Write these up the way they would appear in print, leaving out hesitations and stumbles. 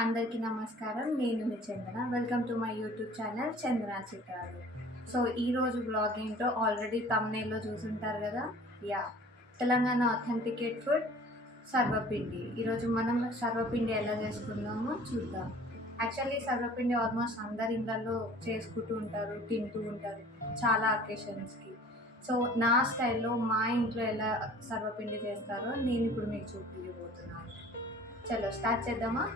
అందరికీ నమస్కారం. నేను మీ Chandana. Welcome to my YouTube channel Chandana Chitralu. So ఈరోజు బ్లాగ్ ఏంటో ఆల్రెడీ థంబ్నెయిల్లో చూసుంటారు కదా. Telangana authenticate food sarvapindi. ఈరోజు మనం సర్వపిండి ఎలా చేసుకుందామో చూద్దాం. యాక్చువల్లీ సర్వపిండి ఆల్మోస్ట్ అందరి ఇళ్ళల్లో చేసుకుంటూ ఉంటారు, తింటూ ఉంటారు చాలా అకేషన్స్కి. సో నా స్టైల్లో మా ఇంట్లో ఎలా సర్వపిండి చేస్తారో నేను ఇప్పుడు మీకు చూపించబోతున్నాను. చలో స్టార్ట్ చేద్దామా.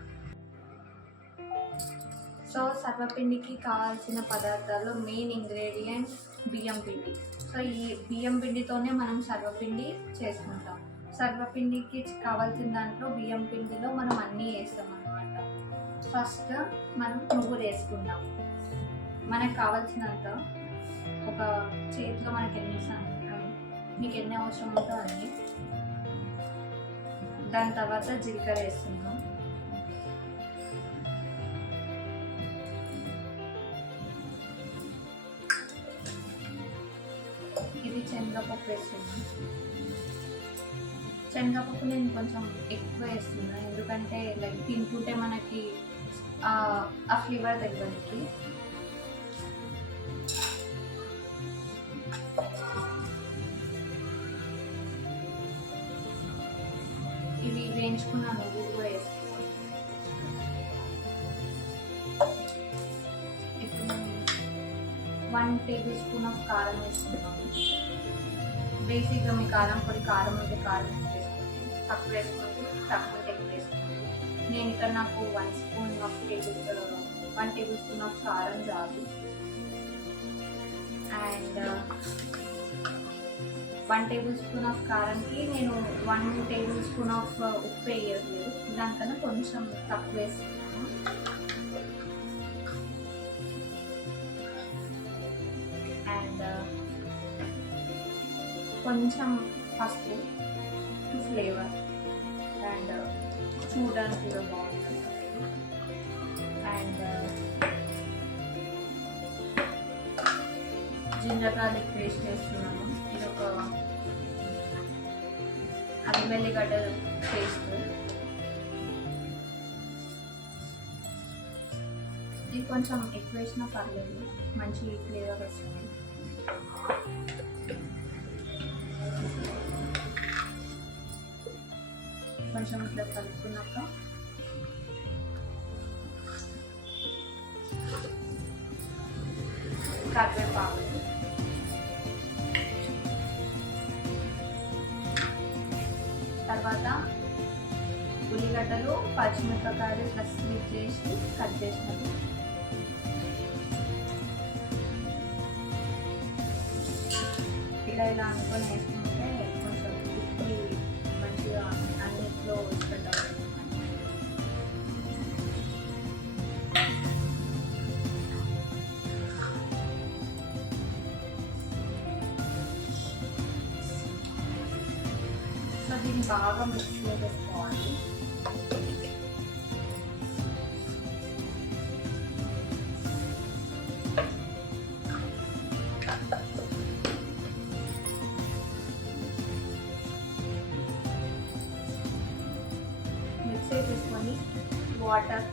సో సర్వపిండికి కావాల్సిన పదార్థాలు మెయిన్ ఇంగ్రీడియంట్ బియ్యం పిండి. సో ఈ బియ్యం పిండితోనే మనం సర్వపిండి చేసుకుంటాం. సర్వపిండికి కావాల్సిన దాంట్లో బియ్యం పిండిలో మనం అన్నీ వేస్తాం అన్నమాట. ఫస్ట్ మనం నువ్వులు వేసుకుందాం. మనకు కావాల్సినంత ఒక చేతిలో మనకి మీకు ఎన్ని అవసరం ఉందో అన్నీ. దాని తర్వాత జీలకర్ర వేస్తున్నాం. ఇది శనగపప్పు వేస్తున్నాను. శనగపప్పు నేను కొంచెం ఎక్కువ వేస్తున్నాను, ఎందుకంటే లైక్ తింటుంటే మనకి ఆ ఫ్లేవర్ తగ్గడానికి. ఇవి వేయించుకున్న నువ్వులు కూడా వేస్తున్నాను. ఇప్పుడు 1 టేబుల్ స్పూన్ ఆఫ్ కారం వేస్తున్నాను. బేసిక్గా మీ కారం పొడి కారం ఉంటే కారం వేసుకోండి, తక్కువ వేసుకోండి, తక్కువ ఎక్కువ వేసుకోండి. నేను ఇక్కడ నాకు 1 టేబుల్ స్పూన్ ఆఫ్ కారం చాలు. అండ్ 1 టేబుల్ స్పూన్ ఆఫ్ కారంకి నేను 1 టేబుల్ స్పూన్ ఆఫ్ ఉప్పు వేయట్లేదు, దానికన్నా కొంచెం తక్కువ వేస్తున్నాను. అండ్ కొంచెం పసుపు టు ఫ్లేవర్ అండ్ చూడడానికి కూడా బాగుంటుంది. అండ్ జింజర్ గార్లిక్ పేస్ట్ వేస్తున్నాను. ఇది ఒక అల్లం వెల్లిగడ్డ పేస్ట్. ఇది కొంచెం ఎక్కువ వేసినా పర్లేదు, మంచి ఫ్లేవర్ వస్తుంది. కొంచెం ఇట్లా కలుపుకున్నాక కరివేపాకు, తర్వాత ఉల్లిగడ్డలు, పచ్చిమిరపకాయలు ప్లస్ స్వీట్ చేసి కట్ చేసినవి, ఇలా అనుకొని వేసుకుంటే కొంచెం ఉప్పు మంచిగా అన్నిట్లో వచ్చేటట్టు. సో దీన్ని బాగా మిక్స్ చేసుకోవాలి. మిక్స్ చేసుకొని వాటర్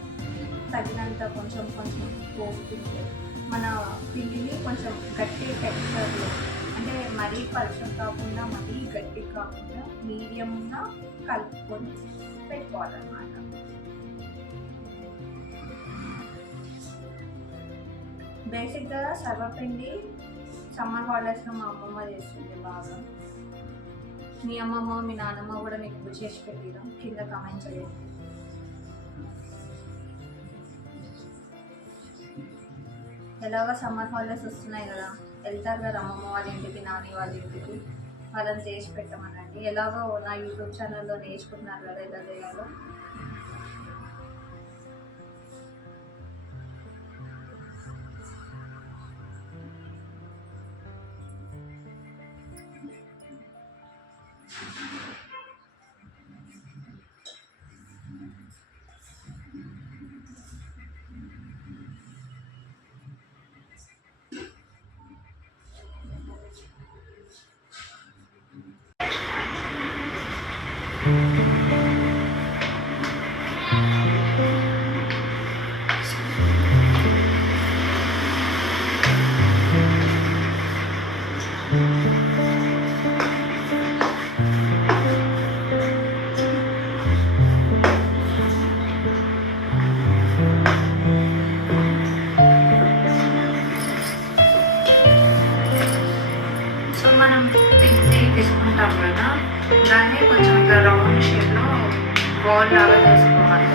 తగినంత కొంచెం పోసుకుంటే మన పిండిని కొంచెం గట్టి టెక్స్చర్లో, అంటే మరీ పలుచం కాకుండా మరీ గట్టి కాకుండా మీడియంగా కలుపుకొని పెట్టుకోవాలన్నమాట. బేసిక్గా సర్వపిండి సమ్మర్ హాలిడేస్లో మా అమ్మమ్మ చేస్తుంది బాగా. మీ అమ్మమ్మ మీ నాన్నమ్మ కూడా మీకు చేసి పెట్టిరా కింద కామెంట్ చేయండి. ఎలాగో సమ్మర్ హాలిడేస్ వస్తున్నాయి కదా, వెళ్తారు కదా అమ్మమ్మ వాళ్ళ ఇంటికి, నాని వాళ్ళ ఇంటికి, వాళ్ళని చేసి పెట్టమనండి. ఎలాగో నా యూట్యూబ్ ఛానల్లో నేర్చుకుంటున్నారు కదా ఎలా చేయాలో. బాల్ లాగా చేసుకోవాలి.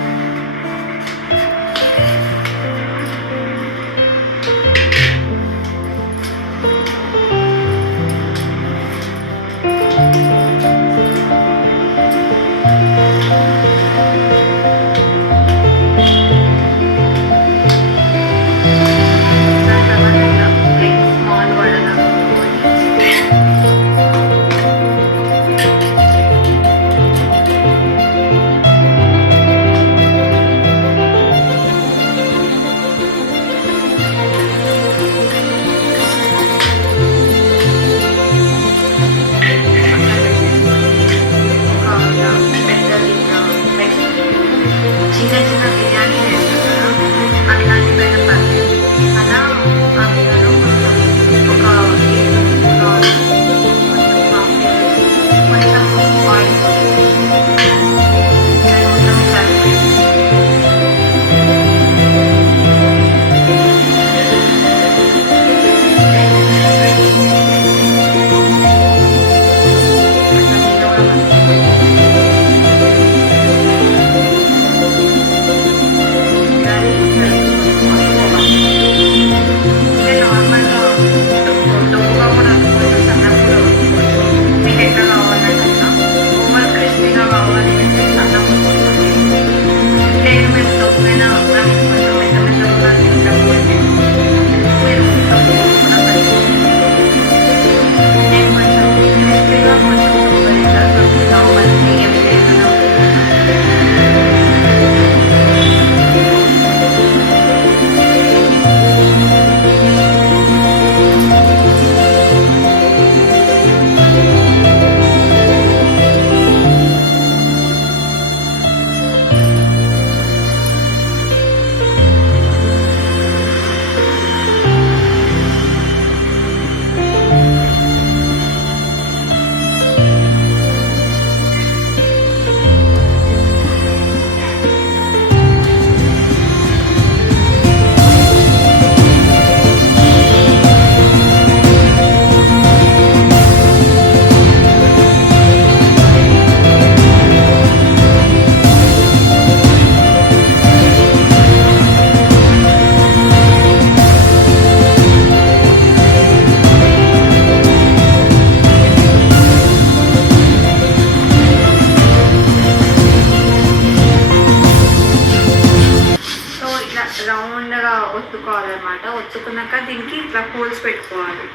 రౌండ్గా ఒత్తుకోవాలన్నమాట. ఒత్తుకున్నాక దీనికి ఇట్లా హోల్స్ పెట్టుకోవాలి.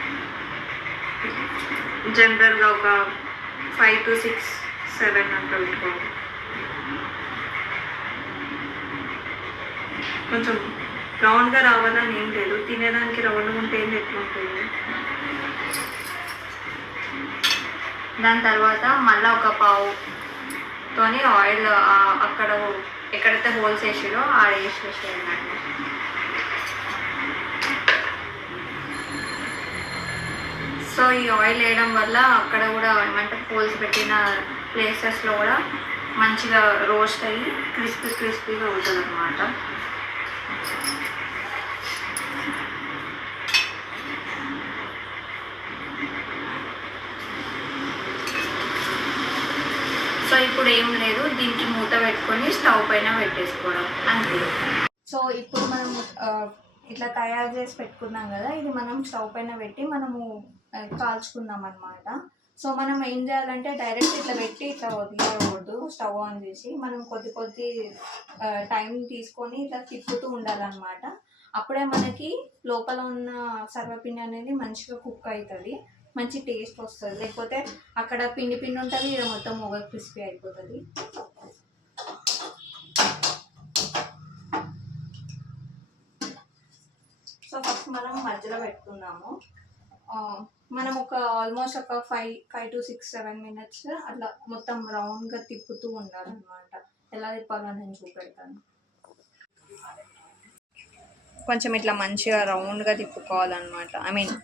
జనరల్గా ఒక 5 to 6, 7 అంతా పెట్టుకోవాలి. కొంచెం రౌండ్గా రావాలని ఏం లేదు, తినేదానికి రౌండ్గా ఉంటే ఏం ఎట్లుంటుంది. దాని తర్వాత మళ్ళీ ఒక పావుతోని ఆయిల్ అక్కడ ఎక్కడైతే హోల్స్ వేసారో ఆ వేసేసేయండి. సో ఈ ఆయిల్ వేయడం వల్ల అక్కడ కూడా ఏమంటే హోల్స్ పెట్టిన ప్లేసెస్లో కూడా మంచిగా రోస్ట్ అయ్యి క్రిస్పీగా ఉంటుంది అన్నమాట. సో ఇప్పుడు ఏం లేదు, దీనికి మూత పెట్టుకొని స్టవ్ పైన పెట్టేసుకోవడం అంతే. సో ఇప్పుడు మనం ఇట్లా తయారు చేసి పెట్టుకున్నాం కదా, ఇది మనం స్టవ్ పైన పెట్టి మనము కాల్చుకుందాం అన్నమాట. సో మనం ఏం చేయాలంటే డైరెక్ట్ ఇట్లా పెట్టి ఇట్లా వదిలేయకూడదు. స్టవ్ ఆన్ చేసి మనం కొద్ది టైం తీసుకొని ఇట్లా తిప్పుతూ ఉండాలన్నమాట. అప్పుడే మనకి లోపల ఉన్న సర్వపిండి అనేది మంచిగా కుక్ అవుతుంది, మంచి టేస్ట్ వస్తుంది. లేకపోతే అక్కడ పిండి ఉంటుంది, ఇది మొత్తం ఓవర్ క్రిస్పీ అయిపోతుంది. సో ఫస్ట్ మనం మధ్యలో పెట్టుకుందాము. మనం ఆల్మోస్ట్ ఒక 5 to 6, 7 minutes అట్లా మొత్తం రౌండ్గా తిప్పుతూ ఉండాలన్నమాట. ఎలా తిప్పాలో నేను చూపెడతాను. కొంచెం ఇట్లా మంచిగా రౌండ్గా తిప్పుకోవాలన్నమాట. ఐ మీన్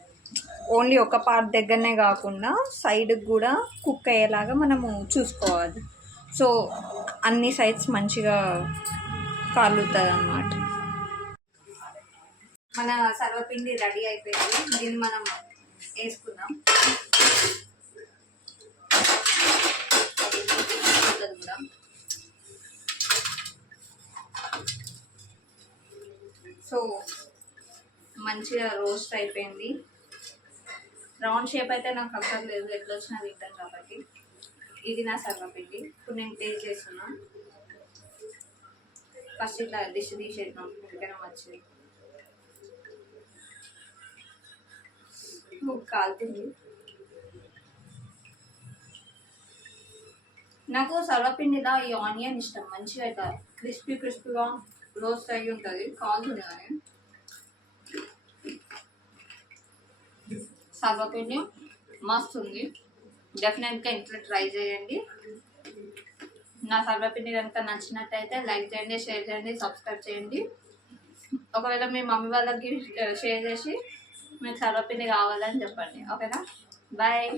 ఓన్లీ ఒక పార్ట్ దగ్గరనే కాకుండా సైడ్కి కూడా కుక్ అయ్యేలాగా మనము చూసుకోవాలి. సో అన్ని సైడ్స్ మంచిగా కాలుతుంది అన్నమాట. మన సర్వపిండి రెడీ అయిపోయింది. దీన్ని మనం వేసుకుందాం. కూడా సో మంచిగా రోస్ట్ అయిపోయింది. రౌండ్ షేప్ అయితే నాకు అక్కర్లేదు, ఎట్లా వచ్చినా తింటాను కాబట్టి. ఇది నా సర్వపిండి. ఇప్పుడు నేను టేస్ట్ చేస్తున్నా. ఫస్ట్ ఇట్లా డిష్ తీసేద్దాం, ఎందుకైనా మంచిది. కాలుతుంది. నాకు సర్వపిండిలా ఈ ఆనియన్ ఇష్టం, మంచిగా ఇట్లా క్రిస్పీగా రోస్ట్ అయ్యి ఉంటుంది. కాలుతుంది కానీ సర్వపిండి మస్తు ఉంది. డెఫినెట్గా ఇంట్లో ట్రై చేయండి. నా సర్వపిండి కనుక నచ్చినట్టయితే లైక్ చేయండి, షేర్ చేయండి, సబ్స్క్రైబ్ చేయండి. ఒకవేళ మీ మమ్మీ వాళ్ళకి షేర్ చేసి మీకు సర్వపిండి కావాలని చెప్పండి. ఓకేనా? బాయ్.